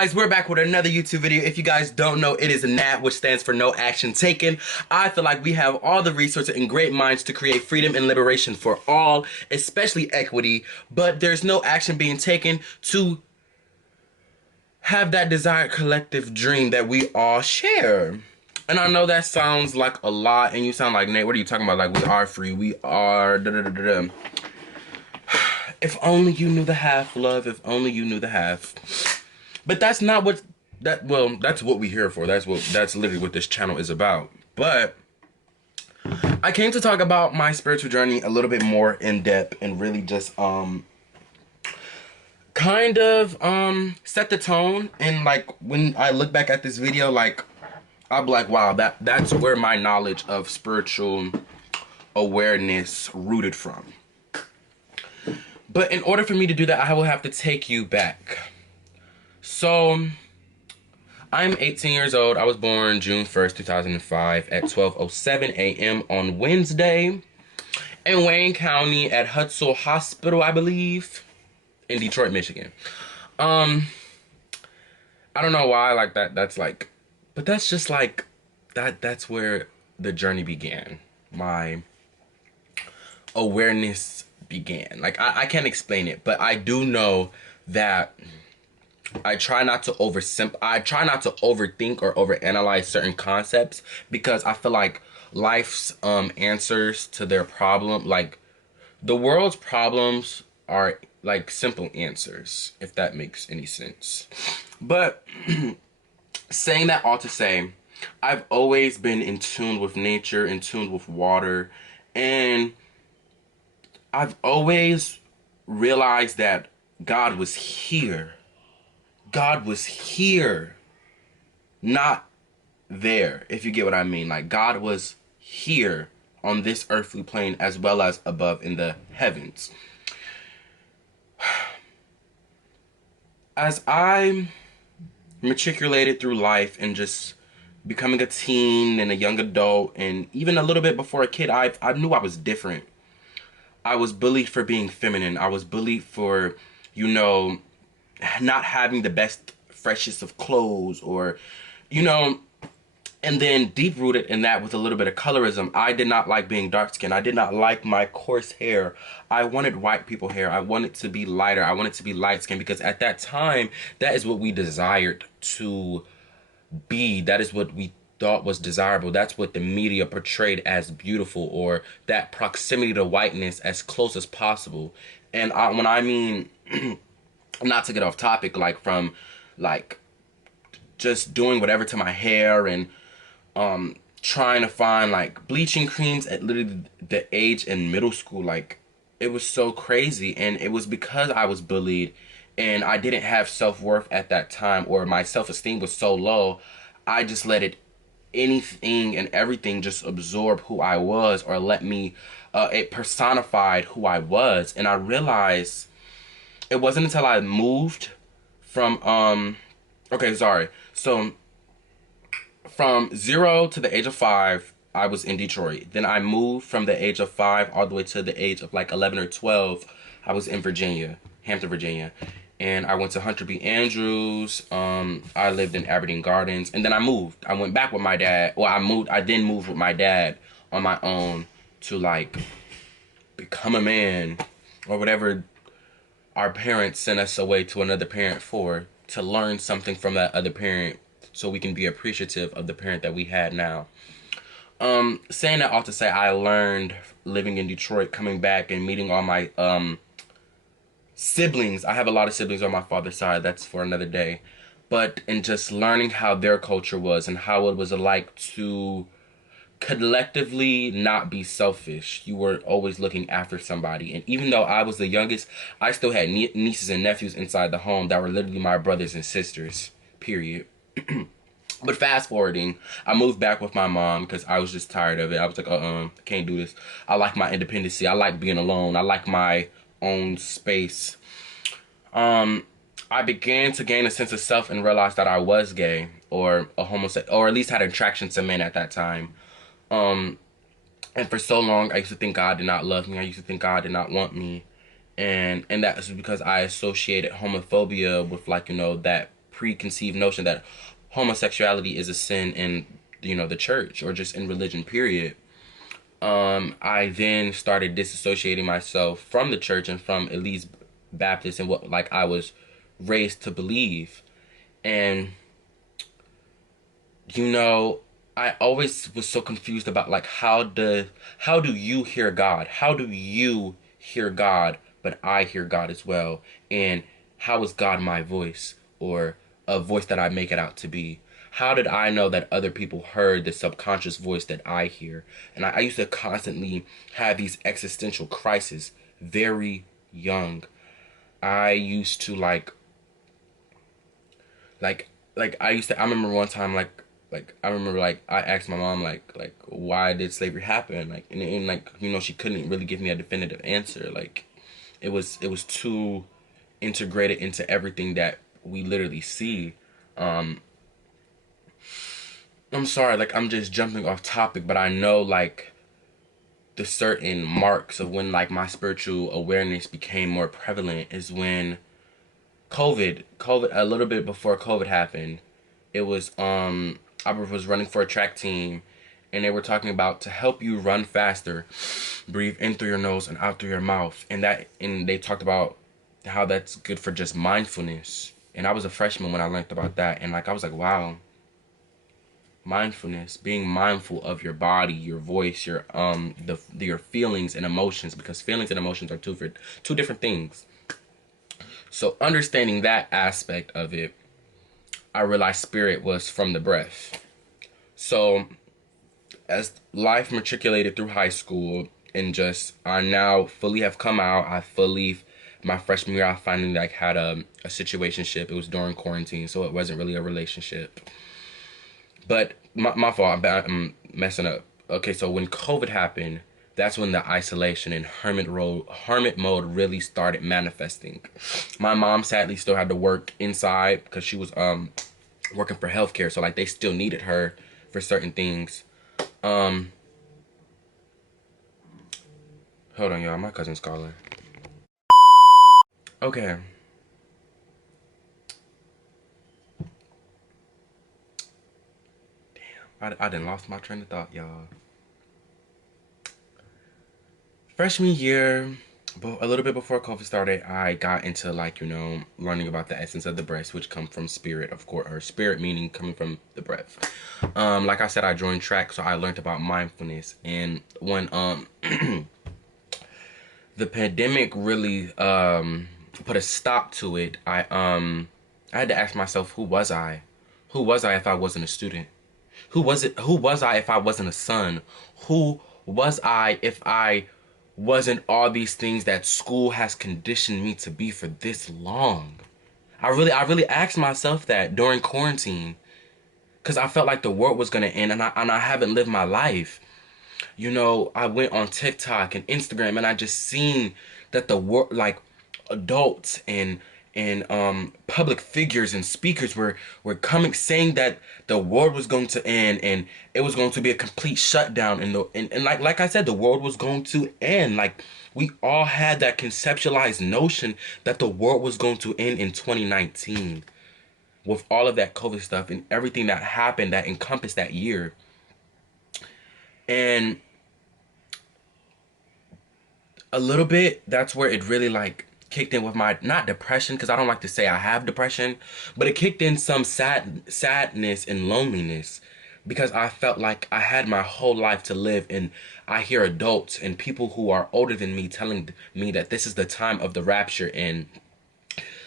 guys, we're back with another YouTube video. If you guys don't know, it is NAT, which stands for No Action Taken. I feel like we have all the resources and great minds to create freedom and liberation for all, especially equity, but there's no action being taken to have that desired collective dream that we all share. And I know that sounds like a lot, and you sound like, Nate, what are you talking about? Like, we are free, we are da-da-da-da-da. If only you knew the half, love, if only you knew the half. But that's not what, that's what we're here for. That's literally what this channel is about. But I came to talk about my spiritual journey a little bit more in depth and really just, kind of, set the tone. And like, when I look back at this video, like, I'll be like, wow, that's where my knowledge of spiritual awareness rooted from. But in order for me to do that, I will have to take you back. So, I'm 18 years old. I was born June 1st, 2005 at 12:07 a.m. on Wednesday in Wayne County at Hutzel Hospital, I believe, in Detroit, Michigan. I don't know why, like, that's like, but that's just like, that's where the journey began. My awareness began. Like, I can't explain it, but I do know that I try not to overthink or overanalyze certain concepts, because I feel like life's answers to their problem, like the world's problems, are like simple answers, if that makes any sense. But saying that all to say, I've always been in tune with nature, in tune with water, and I've always realized that God was here. God was here, not there, if you get what I mean. Like, God was here on this earthly plane as well as above in the heavens. As I matriculated through life and just becoming a teen and a young adult, and even a little bit before a kid, I knew I was different. I was bullied for being feminine. I was bullied for, you know, not having the best, freshest of clothes, or, you know, and then deep-rooted in that with a little bit of colorism. I did not like being dark-skinned. I did not like my coarse hair. I wanted white people hair. I wanted to be lighter. I wanted to be light-skinned, because at that time, that is what we desired to be. That is what we thought was desirable. That's what the media portrayed as beautiful, or that proximity to whiteness as close as possible. And when I mean, not to get off topic, like from like just doing whatever to my hair and trying to find like bleaching creams at literally the age in middle school, like it was so crazy. And it was because I was bullied and I didn't have self-worth at that time, or my self-esteem was so low, I just let anything and everything just absorb who I was, or let me, it personified who I was. And I realized it wasn't until I moved from, so from 0 to the age of 5, I was in Detroit. Then I moved from the age of 5 all the way to the age of like 11 or 12. I was in Virginia, Hampton, Virginia. And I went to Hunter B. Andrews. I lived in Aberdeen Gardens. And then I moved. I went back with my dad. Well, I then moved with my dad on my own to like become a man, or whatever our parents sent us away to another parent for, to learn something from that other parent so we can be appreciative of the parent that we had now. Saying that all to say, I learned living in Detroit, coming back and meeting all my siblings. I have a lot of siblings on my father's side. That's for another day. But in just learning how their culture was and how it was like to collectively not be selfish. You were always looking after somebody. And even though I was the youngest, I still had nieces and nephews inside the home that were literally my brothers and sisters, period. But fast forwarding, I moved back with my mom because I was just tired of it. I was like, I can't do this. I like my independency. I like being alone. I like my own space. I began to gain a sense of self and realized that I was gay, or a homosexual, or at least had attraction to men at that time. And for so long, I used to think God did not love me. I used to think God did not want me. And that was because I associated homophobia with, like, you know, that preconceived notion that homosexuality is a sin in, you know, the church or just in religion, period. I then started disassociating myself from the church and from at least Baptist and what like I was raised to believe. And you know, I always was so confused about like how do you hear God? How do you hear God, but I hear God as well? And how is God my voice or a voice that I make it out to be? How did I know that other people heard the subconscious voice that I hear? And I used to constantly have these existential crises very young. I used to like I used to I remember one time like I remember like I asked my mom like why did slavery happen, like and like you know she couldn't really give me a definitive answer. Like it was too integrated into everything that we literally see. um I'm sorry, like I'm just jumping off topic, but I know like the certain marks of when like my spiritual awareness became more prevalent is when COVID, a little bit before COVID happened. It was I was running for a track team, and they were talking about to help you run faster, breathe in through your nose and out through your mouth, and they talked about how that's good for just mindfulness. And I was a freshman when I learned about that, and like I was like, wow, mindfulness, being mindful of your body, your voice, your feelings and emotions, because feelings and emotions are two different things. So understanding that aspect of it, I realized spirit was from the breath. So as life matriculated through high school and just I now fully have come out, I fully my freshman year I finally like had a situationship. It was during quarantine, so it wasn't really a relationship. But my fault, I'm messing up. Okay, so when COVID happened, that's when the isolation and hermit mode really started manifesting. My mom sadly still had to work inside because she was working for healthcare, so like they still needed her for certain things. Um, Hold on, y'all. My cousin's calling. Okay. I done lost my train of thought, y'all. Freshman year, a little bit before COVID started, I got into like, you know, learning about the essence of the breath, which come from spirit, of course, or spirit meaning coming from the breath. Like I said, I joined track, so I learned about mindfulness. And when the pandemic really put a stop to it, I had to ask myself, who was I? Who was I if I wasn't a student? Who was I if I wasn't a son? Who was I if I wasn't all these things that school has conditioned me to be for this long? I really asked myself that during quarantine because I felt like the world was gonna end, and I haven't lived my life. You know, I went on TikTok and Instagram, and I just seen that the world, like adults and public figures and speakers were coming saying that the world was going to end and it was going to be a complete shutdown, and like I said, the world was going to end. Like we all had that conceptualized notion that the world was going to end in 2019 with all of that COVID stuff and everything that happened that encompassed that year. And a little bit, that's where it really like kicked in with my, not depression, because I don't like to say I have depression, but it kicked in some sadness and loneliness, because I felt like I had my whole life to live, and I hear adults and people who are older than me telling me that this is the time of the rapture and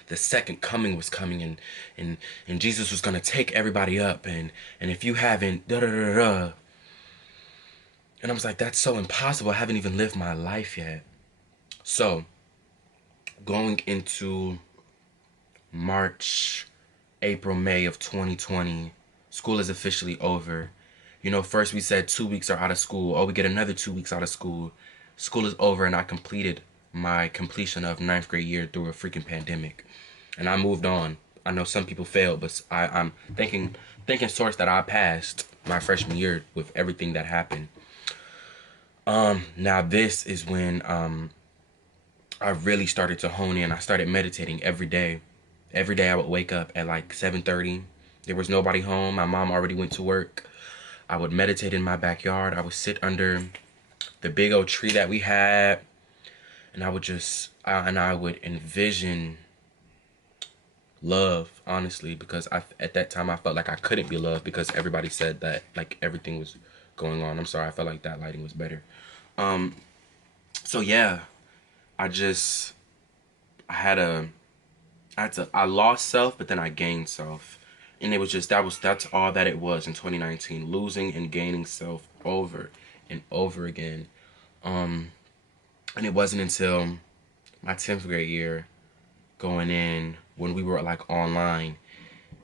the second coming was coming, and Jesus was gonna take everybody up, and if you haven't da da da da. And I was like, that's so impossible. I haven't even lived my life yet. So going into March, April, May of 2020, school is officially over. You know, first we said 2 weeks are out of school. Oh, we get another 2 weeks out of school. School is over, and I completed my completion of ninth grade year through a freaking pandemic. And I moved on. I know some people failed, but I'm thinking source that I passed my freshman year with everything that happened. Now this is when I really started to hone in. I started meditating every day. Every day I would wake up at like 7:30. There was nobody home. My mom already went to work. I would meditate in my backyard. I would sit under the big old tree that we had, and I would just and I would envision love, honestly, because at that time I felt like I couldn't be loved because everybody said that like everything was going on. I'm sorry, I felt like that lighting was better. Um, so yeah, I just I had a I lost self, but then I gained self. And it was just that's all that it was in 2019, losing and gaining self over and over again. Um and it wasn't until my 10th grade year going in when we were like online,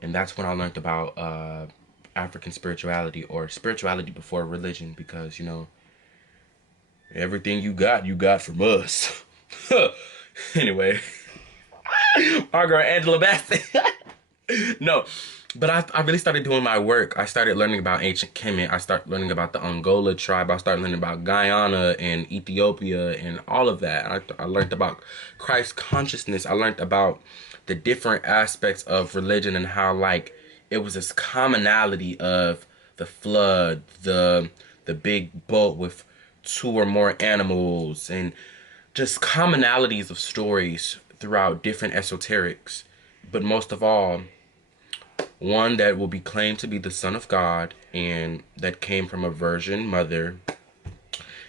and that's when I learned about African spirituality, or spirituality before religion, because everything you got from us. Anyway, our girl Angela Bassett. No, but I really started doing my work. I started learning about ancient Kemet. I started learning about the Angola tribe. I started learning about Guyana and Ethiopia and all of that. I learned about Christ consciousness. I learned about the different aspects of religion and how like it was this commonality of the flood, the big boat with two or more animals, and just commonalities of stories throughout different esoterics. But most of all, one that will be claimed to be the Son of God, and that came from a virgin mother,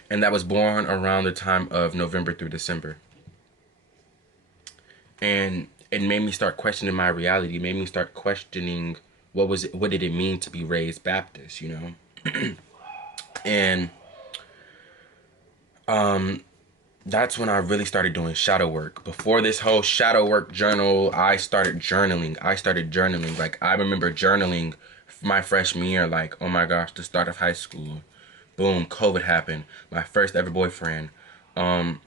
and that was born around the time of November through December. And it made me start questioning my reality. It made me start questioning what did it mean to be raised Baptist, And that's when I really started doing shadow work. Before this whole shadow work journal, I started journaling. Like, I remember journaling my freshman year, like, oh my gosh, the start of high school. Boom, COVID happened. My first ever boyfriend. And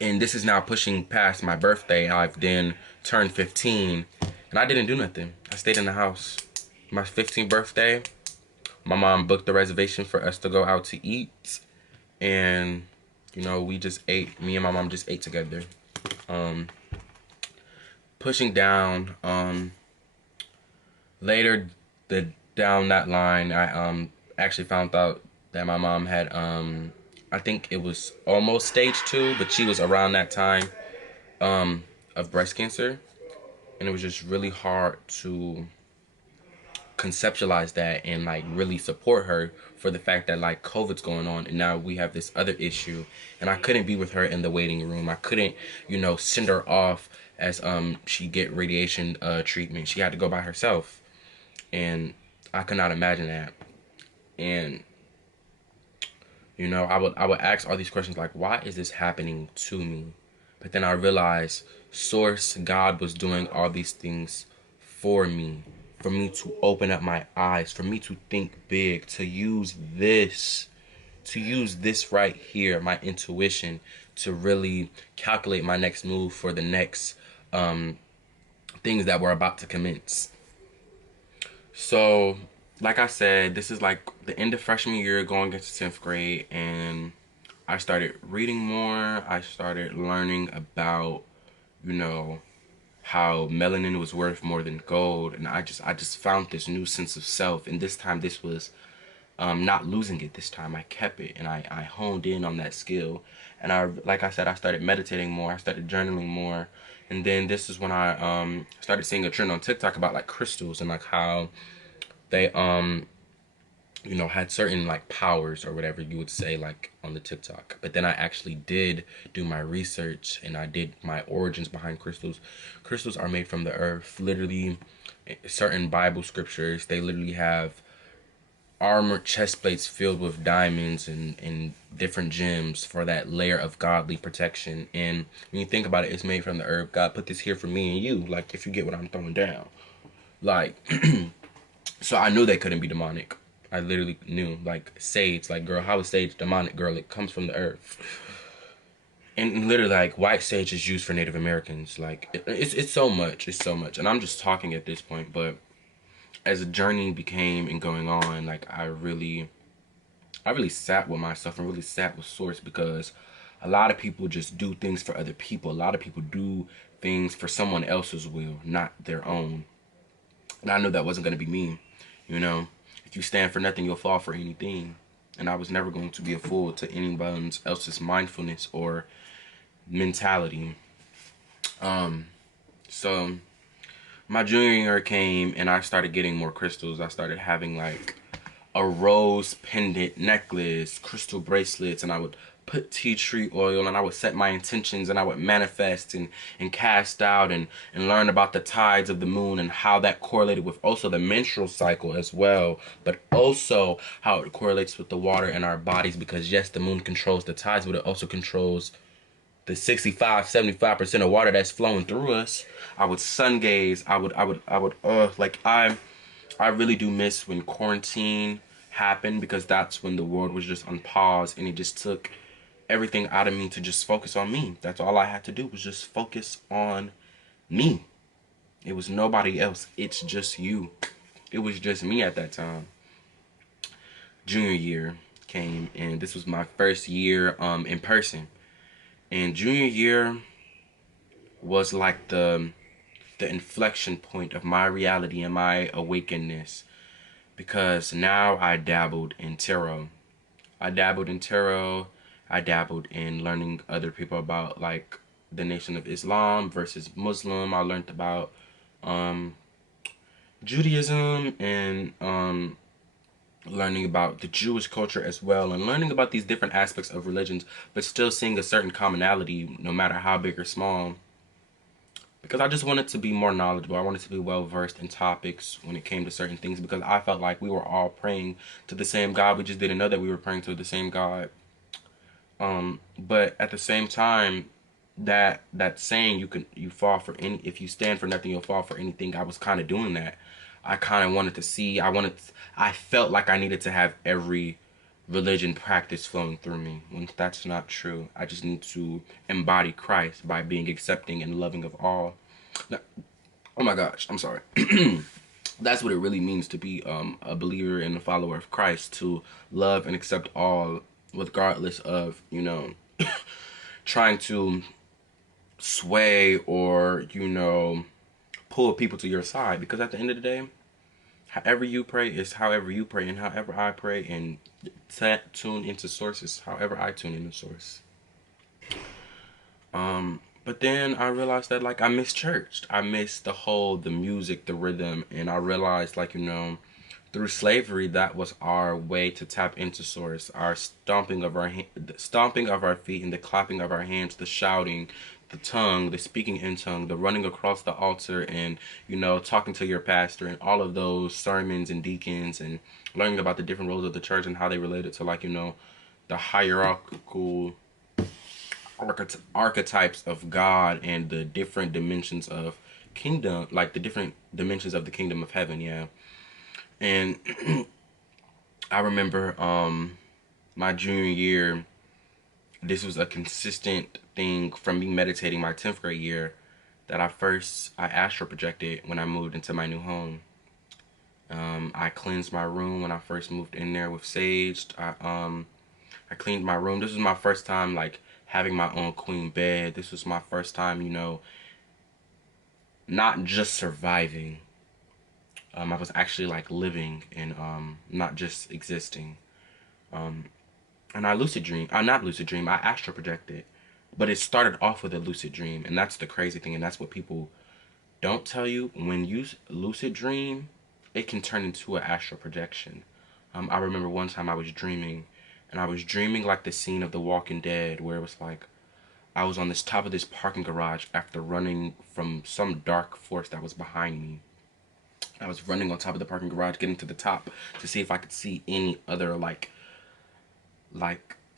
this is now pushing past my birthday. I've then turned 15, and I didn't do nothing. I stayed in the house. My 15th birthday, my mom booked the reservation for us to go out to eat, and we just ate. Me and my mom just ate together. Pushing down. Later, down that line, I actually found out that my mom had I think it was almost stage 2, but she was around that time of breast cancer, and it was just really hard to conceptualize that and like really support her for the fact that like COVID's going on, and now we have this other issue, and I couldn't be with her in the waiting room. I couldn't send her off as she get radiation treatment. She had to go by herself, and I could not imagine that. And I would ask all these questions like, why is this happening to me? But then I realized Source, God, was doing all these things for me to open up my eyes, for me to think big, to use this right here, my intuition, to really calculate my next move for the next things that were about to commence. So, like I said, this is like the end of freshman year going into 10th grade, and I started reading more. I started learning about, how melanin was worth more than gold, and I just found this new sense of self. And this time, this was not losing it. This time, I kept it, and I honed in on that skill. And like I said, I started meditating more. I started journaling more, and then this is when I started seeing a trend on TikTok about like crystals and like how they had certain like powers or whatever you would say like on the TikTok. But then I actually did do my research, and I did my origins behind crystals. Crystals are made from the earth. Literally, certain Bible scriptures, they literally have armored chest plates filled with diamonds and different gems for that layer of godly protection. And when you think about it, it's made from the earth. God put this here for me and you, like, if you get what I'm throwing down. Like, so I knew they couldn't be demonic. I literally knew, like, sage, like, girl, how is sage demonic? Girl, it comes from the earth. And literally, like, white sage is used for Native Americans. Like, it's so much. It's so much. And I'm just talking at this point, but as the journey became and going on, like, I really sat with myself and really sat with Source, because a lot of people just do things for other people. A lot of people do things for someone else's will, not their own. And I knew that wasn't going to be me. You know, if you stand for nothing, you'll fall for anything. And I was never going to be a fool to anyone else's mindfulness or mentality. So my junior year came and I started getting more crystals. I started having like a rose pendant necklace, crystal bracelets, and I would put tea tree oil and I would set my intentions and I would manifest and cast out and learn about the tides of the moon and how that correlated with also the menstrual cycle as well, but also how it correlates with the water in our bodies, because yes, the moon controls the tides, but it also controls the 65-75% of water that's flowing through us. I would sun gaze. I really do miss when quarantine happened, because that's when the world was just on pause and it just took everything out of me to just focus on me. That's all I had to do, was just focus on me. It was nobody else. It's just you. It was just me at that time. Junior year came and this was my first year in person. And junior year was like the inflection point of my reality and my awakeness, because now I dabbled in tarot. I dabbled in tarot. I dabbled in learning other people about like the Nation of Islam versus Muslim. I learned about Judaism and learning about the Jewish culture as well, and learning about these different aspects of religions, but still seeing a certain commonality no matter how big or small. Because I just wanted to be more knowledgeable. I wanted to be well versed in topics when it came to certain things, because I felt like we were all praying to the same God. We just didn't know that we were praying to the same God. But at the same time, that saying, you fall for any, if you stand for nothing, you'll fall for anything. I was kind of doing that. I kind of wanted to see. I felt like I needed to have every religion practice flowing through me, when that's not true. I just need to embody Christ by being accepting and loving of all. Now, oh my gosh, I'm sorry. That's what it really means to be a believer and a follower of Christ, to love and accept all, regardless of, trying to sway or, pull people to your side. Because at the end of the day, however you pray is however you pray, and however I pray and tune into sources, however I tune into source. But then I realized that like I missed church. I missed the music, the rhythm, and I realized like, through slavery, that was our way to tap into source. Our the stomping of our feet and the clapping of our hands, the shouting, the tongue, the speaking in tongue, the running across the altar, and talking to your pastor, and all of those sermons and deacons, and learning about the different roles of the church and how they related to like the hierarchical archetypes of God and the different dimensions of kingdom, like the different dimensions of the kingdom of heaven. Yeah. And I remember my junior year, this was a consistent thing from me meditating my 10th grade year, that I astral projected when I moved into my new home. I cleansed my room when I first moved in there with sage. I cleaned my room. This was my first time like having my own queen bed. This was my first time, not just surviving. I was actually like living and not just existing. And I lucid dream. I not lucid dream. I astral projected, but it started off with a lucid dream, and that's the crazy thing, and that's what people don't tell you. When you lucid dream, it can turn into an astral projection. I remember one time I was dreaming, and I was dreaming like the scene of The Walking Dead, where it was like I was on this top of this parking garage after running from some dark force that was behind me. I was running on top of the parking garage, getting to the top to see if I could see any other like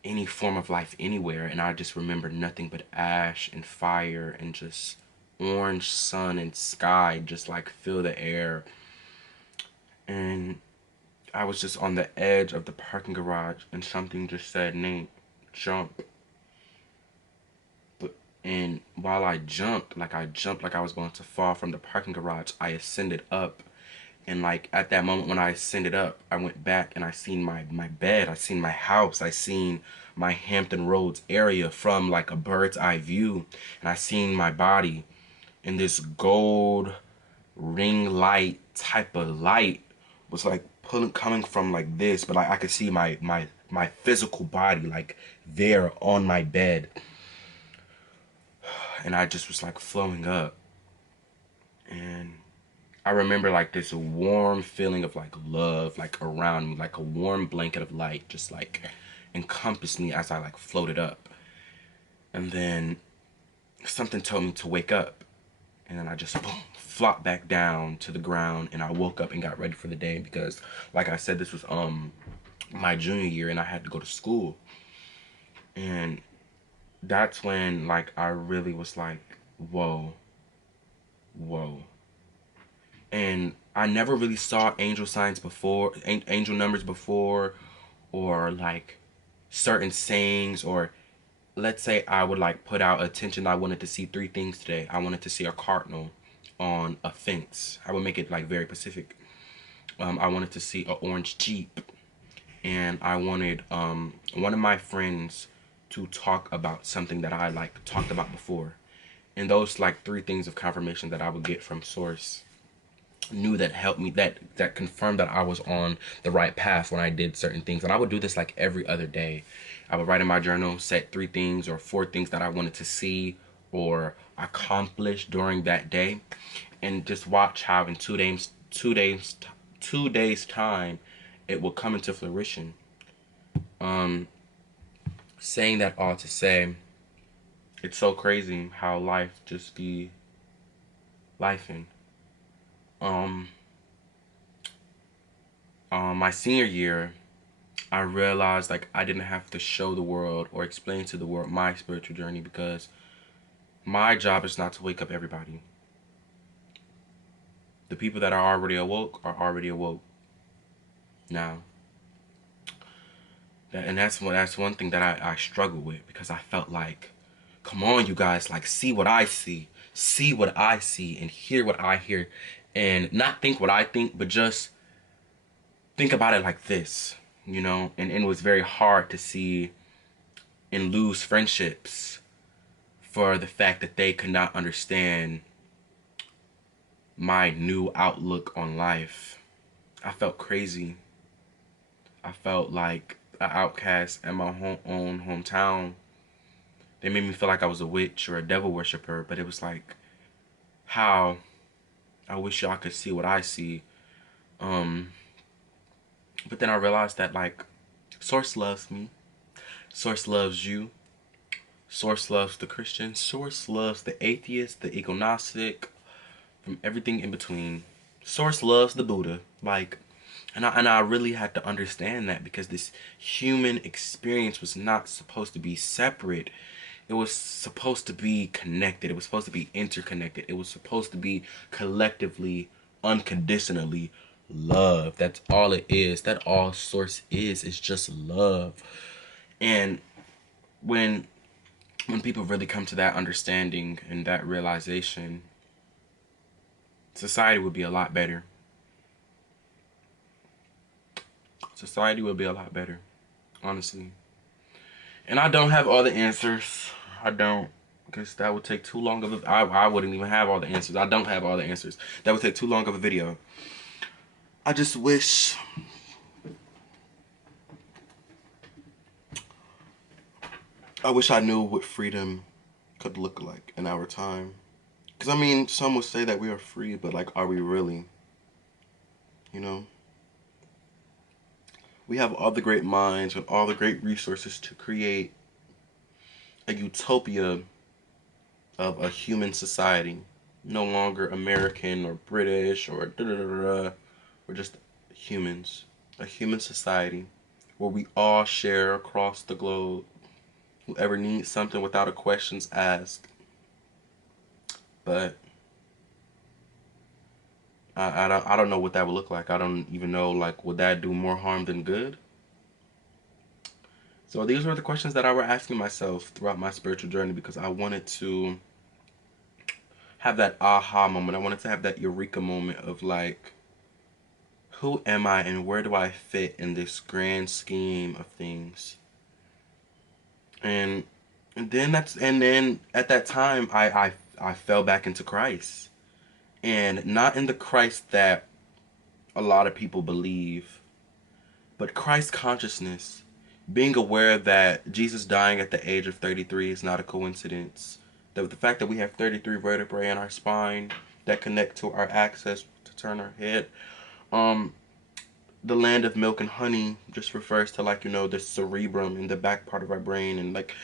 any form of life anywhere, and I just remember nothing but ash and fire and just orange sun and sky just like fill the air. And I was just on the edge of the parking garage, and something just said, "Nate, jump." And while I jumped like I was going to fall from the parking garage, I ascended up. And like at that moment when I ascended up, I went back and I seen my bed, I seen my house, I seen my Hampton Roads area from like a bird's eye view, and I seen my body. and this gold ring light type of light was like coming from like this, but I could see my physical body like there on my bed, and I just was like flowing up, and I remember like this warm feeling of like love like around me, like a warm blanket of light just like encompassed me as I like floated up. And then something told me to wake up. And then I just boom, flopped back down to the ground, and I woke up and got ready for the day because like I said, this was my junior year and I had to go to school. And that's when like I really was like, whoa, whoa. And I never really saw angel signs before, angel numbers before, or like certain sayings, or let's say I would like put out attention. I wanted to see three things today. I wanted to see a cardinal on a fence. I would make it like very specific. I wanted to see an orange Jeep, and I wanted one of my friends to talk about something that I like talked about before. And those like three things of confirmation that I would get from source knew that helped me, that confirmed that I was on the right path when I did certain things. And I would do this like every other day. I would write in my journal, set three things or four things that I wanted to see or accomplish during that day, and just watch how in 2 days time it will come into fruition. Saying that all to say, it's so crazy how life just be lifing. Um, my senior year, I realized like I didn't have to show the world or explain to the world my spiritual journey, because my job is not to wake up everybody. The people that are already awoke are already awoke now. That's one thing that I struggle with, because I felt like, come on, you guys, like see what I see what I see, and hear what I hear, and not think what I think, but just think about it like this, you know. And it was very hard to see and lose friendships for the fact that they could not understand my new outlook on life. I felt crazy. I felt like an outcast in my own hometown. They made me feel like I was a witch or a devil worshiper, but it was like, how I wish y'all could see what I see. Um, but then I realized that like Source loves me. Source loves you. Source loves the Christian. Source loves the atheist, the agnostic, from everything in between. Source loves the Buddha. Like, and I really had to understand that, because this human experience was not supposed to be separate. It was supposed to be connected. It was supposed to be interconnected. It was supposed to be collectively, unconditionally love. That's all it is. That all source is just love. And when people really come to that understanding and that realization, society would be a lot better. Society would be a lot better, honestly. And I don't have all the answers. I don't, because that would take too long of a. I wouldn't even have all the answers. I don't have all the answers. That would take too long of a video. I just wish. I wish I knew what freedom could look like in our time. Because, I mean, some would say that we are free, but, like, are we really? You know? We have all the great minds and all the great resources to create a utopia of a human society. No longer American or British or da da da da. We're just humans. A human society where we all share across the globe. Whoever needs something without a questions asked. But I don't know what that would look like. I don't even know, like, would that do more harm than good? So these were the questions that I were asking myself throughout my spiritual journey, because I wanted to have that aha moment. I wanted to have that eureka moment of like, who am I and where do I fit in this grand scheme of things? And then at that time I I fell back into Christ. And not in the Christ that a lot of people believe, but Christ consciousness. Being aware that Jesus dying at the age of 33 is not a coincidence. That the fact that we have 33 vertebrae in our spine that connect to our axis to turn our head. The land of milk and honey just refers to, like, the cerebrum in the back part of our brain, and like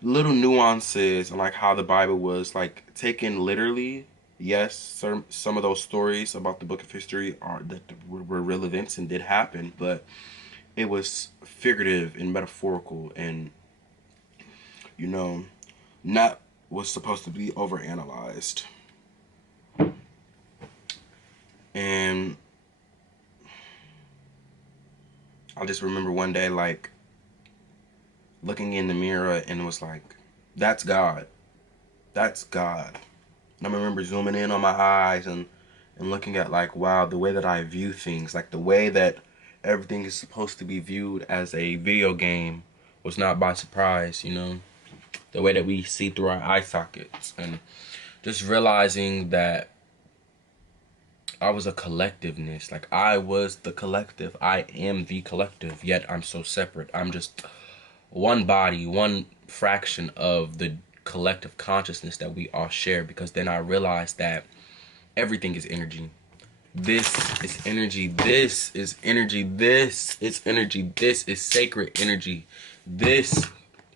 little nuances, and like how the Bible was like taken literally. Yes, some of those stories about the book of history are that were real events and did happen, but it was figurative and metaphorical, and you know not was supposed to be overanalyzed. And I just remember one day, like, looking in the mirror, and it was like, that's God. That's God. And I remember zooming in on my eyes and looking at, like, wow, the way that I view things, like the way that everything is supposed to be viewed as a video game was not by surprise. The way that we see through our eye sockets, and just realizing that I was a collectiveness. Like, I was the collective. I am the collective, yet I'm so separate. I'm just one body, one fraction of the collective consciousness that we all share, because then I realized that everything is energy. This is energy. This is energy. This is energy. This is sacred energy. This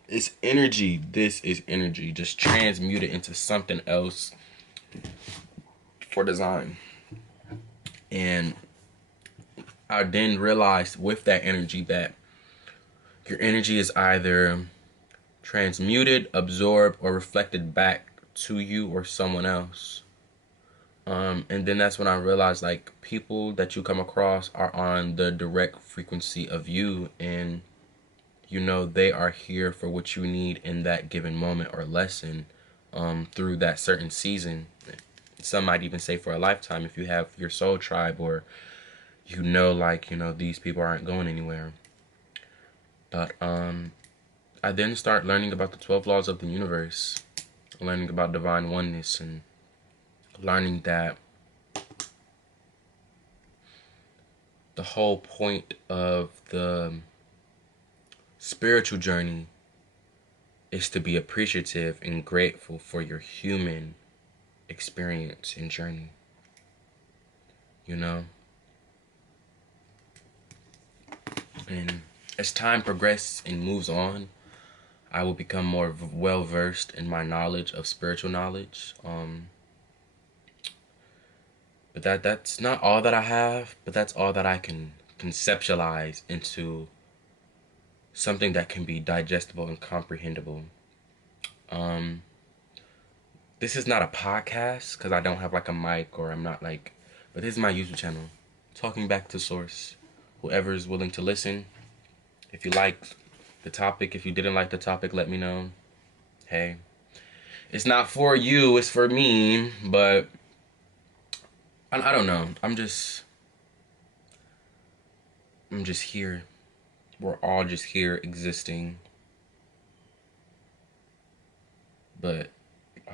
is energy. This is energy. Just transmute it into something else for design. And I then realized with that energy that your energy is either transmuted, absorbed, or reflected back to you or someone else. And then that's when I realized, like, people that you come across are on the direct frequency of you, and they are here for what you need in that given moment or lesson, through that certain season. Some might even say for a lifetime if you have your soul tribe, or like, these people aren't going anywhere. But I then start learning about the 12 laws of the universe, learning about divine oneness, and learning that the whole point of the spiritual journey is to be appreciative and grateful for your human experience and journey. And as time progresses and moves on, I will become more well versed in my knowledge of spiritual knowledge. But that's not all that I have, but that's all that I can conceptualize into something that can be digestible and comprehensible. This is not a podcast because I don't have like a mic, or I'm not like, but this is my YouTube channel, Talking Back to Source. Whoever is willing to listen, if you liked the topic, if you didn't like the topic, let me know. Hey, it's not for you, it's for me, but I don't know. I'm just here. We're all just here existing. But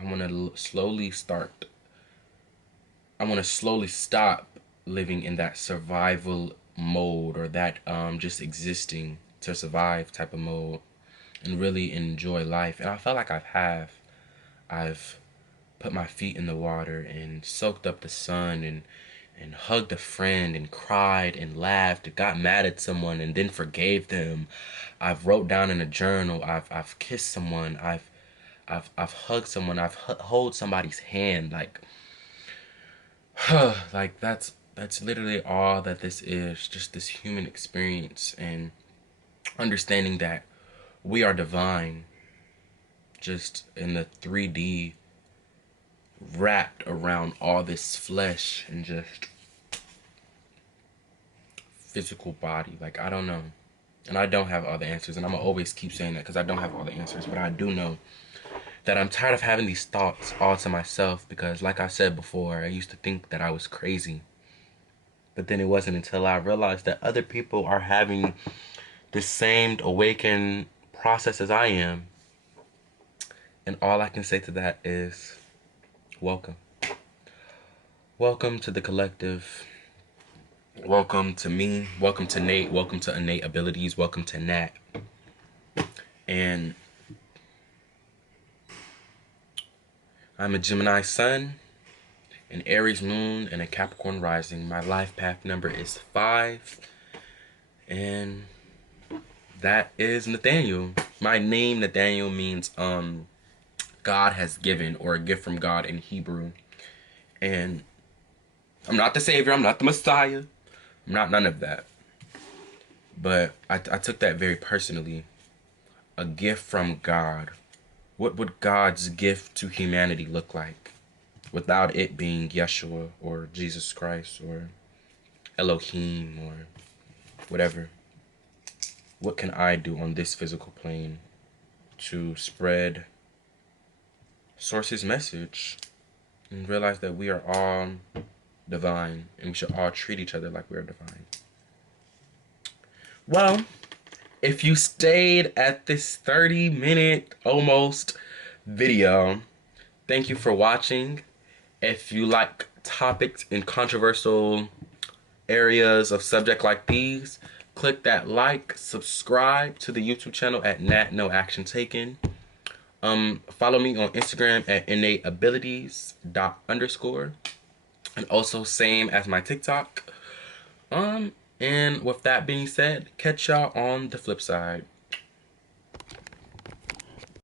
I want to slowly stop living in that survival mode, or that just existing to survive type of mode, and really enjoy life. And I felt like I've put my feet in the water and soaked up the sun, and hugged a friend and cried and laughed, got mad at someone and then forgave them. I've wrote down in a journal. I've kissed someone. I've hugged someone. I've hold somebody's hand. Like, like that's literally all that this is. Just this human experience, and understanding that we are divine, just in the 3D, wrapped around all this flesh and just physical body. Like, I don't know. And I don't have all the answers. And I'm going to always keep saying that because I don't have all the answers. But I do know that I'm tired of having these thoughts all to myself, because, like I said before, I used to think that I was crazy. But then it wasn't until I realized that other people are having the same awakened process as I am. And all I can say to that is, welcome. Welcome to the collective. Welcome to me. Welcome to Nate. Welcome to Innate Abilities. Welcome to Nat. And I'm a Gemini sun, an Aries moon, and a Capricorn rising. My life path number is 5. And that is Nathaniel. My name, Nathaniel, means God has given, or a gift from God in Hebrew. And I'm not the Savior. I'm not the Messiah. I'm not none of that. But I took that very personally. A gift from God. What would God's gift to humanity look like without it being Yeshua or Jesus Christ or Elohim or whatever? What can I do on this physical plane to spread Source's message and realize that we are all divine and we should all treat each other like we are divine? Well, if you stayed at this 30-minute almost video, thank you for watching. If you like topics in controversial areas of subject like these, click that like, subscribe to the YouTube channel at Nat No Action Taken. Follow me on Instagram at innateabilities_, and also same as my TikTok. And with that being said, catch y'all on the flip side.